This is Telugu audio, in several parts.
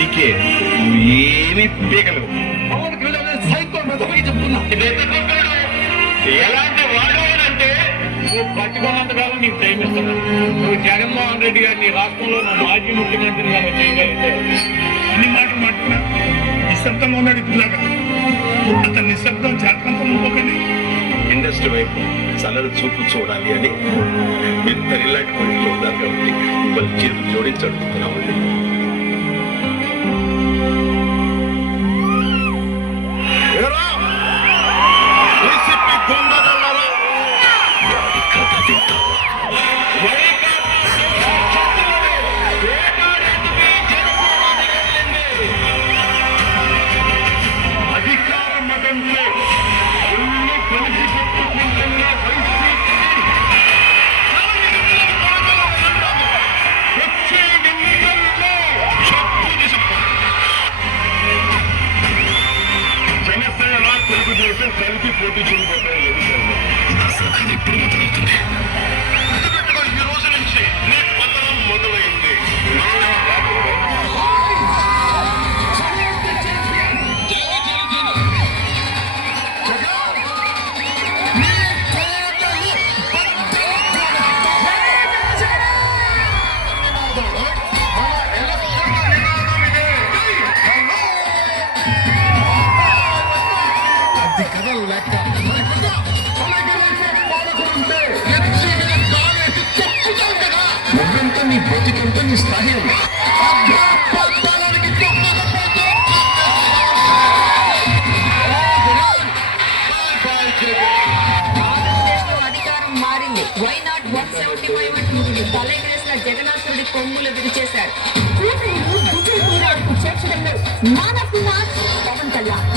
అందుకే నువ్వు ఏమీ పీకలేవు. పవన్ కళ్యాణ్ సైకో మెదపకి చెప్తున్నా. ఎలాంటి వాడు అంటే నువ్వు పట్టుకున్నంత కాలం నీకు టైం ఇస్తున్నా. నువ్వు జగన్మోహన్ రెడ్డి గారిని రాష్ట్రంలో నువ్వు మాజీ ముఖ్యమంత్రిగా చేయగలిగితే అన్ని మాటలు మాట్లాడినా నిశ్శబ్దంగా ఉన్నాడు ఇట్లాగా. అతను నిశ్శబ్దం జాగ్రత్తలు పోకండి. ఇండస్ట్రీ వైపు చల్లని చూపు చూడాలి అని ఇద్దరు ఇలాంటి పనులు ఉన్నారు కాబట్టి వాళ్ళు చేతులు జోడించి అడుగుతున్నామండి. కలిపి పోటీ చూడిపోతాయి. ఇప్పుడు మొదలవుతుంది. ఈ రోజు నుంచి నీ పతనం మొదలైంది. నువ్వెంత నీ బతికెంత నీ స్థాయి అధికారం మారింది. వై నాట్ 175 అంటూ తలెగరేసిన జగన్నాథుడి కొమ్ములు విరిచేశారు. చేర్చడంలో మానవున్నా పవన్ కళ్యాణ్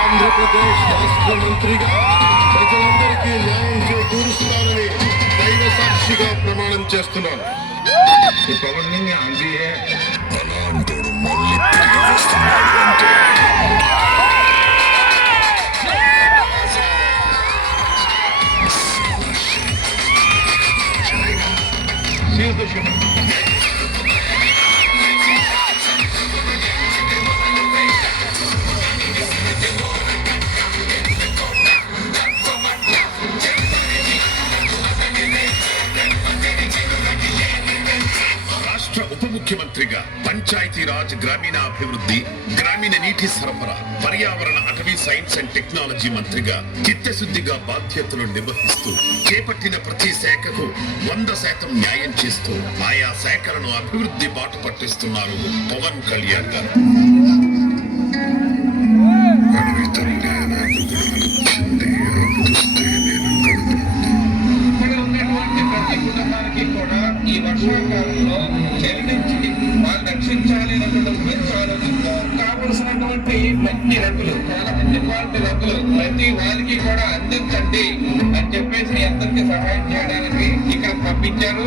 ఆంధ్రప్రదేశ్ రాష్ట్ర మంత్రిగా ప్రజలందరికీ న్యాయం చేకూరుస్తానని దైవ సాక్షిగా ప్రమాణం చేస్తున్నాను. ఈ పవన్ ని అలాంటి మళ్ళీ వస్తున్నాడు అంటే ఉప ముఖ్యమంత్రిగా పంచాయతీరాజ్ గ్రామీణాభివృద్ధి, గ్రామీణ నీటి సరఫరా, పర్యావరణ, అటవీ, సైన్స్ అండ్ టెక్నాలజీ మంత్రిగా చిత్తశుద్ధిగా బాధ్యతలు నిర్వహిస్తూ చేపట్టిన ప్రతి శాఖకు 100% న్యాయం చేస్తూ ఆయా శాఖలను అభివృద్ధి బాట పట్టిస్తున్నారు పవన్ కళ్యాణ్ గారు. ఈ వర్షాకాలంలో చెల్లించి వాళ్ళు రక్షించాలి కావలసినటువంటి మంచి రంగులు, చాలా మంచి క్వాలిటీ రంగులు ప్రతి వాళ్ళకి కూడా అందించండి అని చెప్పేసి అందరికీ సహాయం చేయడానికి ఇక్కడ పంపించారు.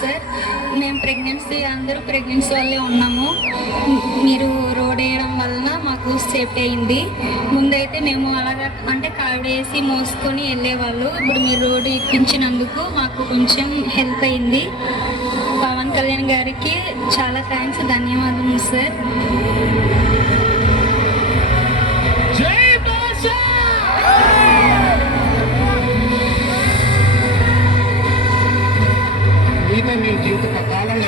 సార్, మేము అందరూ ప్రెగ్నెన్సీ వల్లే ఉన్నాము. మీరు రోడ్ వేయడం వలన మాకు సేఫ్టీ అయింది. ముందైతే మేము అలాగా అంటే కాడేసి మోసుకొని వెళ్ళేవాళ్ళు. ఇప్పుడు మీరు రోడ్డు ఎక్కించినందుకు మాకు కొంచెం హెల్ప్ అయింది. పవన్ కళ్యాణ్ గారికి చాలా థ్యాంక్స్, ధన్యవాదములు సార్. మీ జీవిత కాలం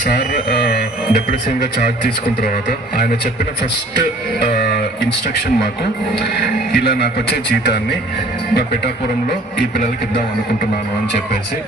సార్ డిప్యూటీ సీఎంగా ఛార్జ్ తీసుకున్న తర్వాత ఆయన చెప్పిన ఫస్ట్ ఇన్స్ట్రక్షన్ మాకు ఇలా నాకు వచ్చే జీతాన్ని నా పిఠాపురంలో ఈ పిల్లలకి ఇద్దాం అనుకుంటున్నాను అని చెప్పేసి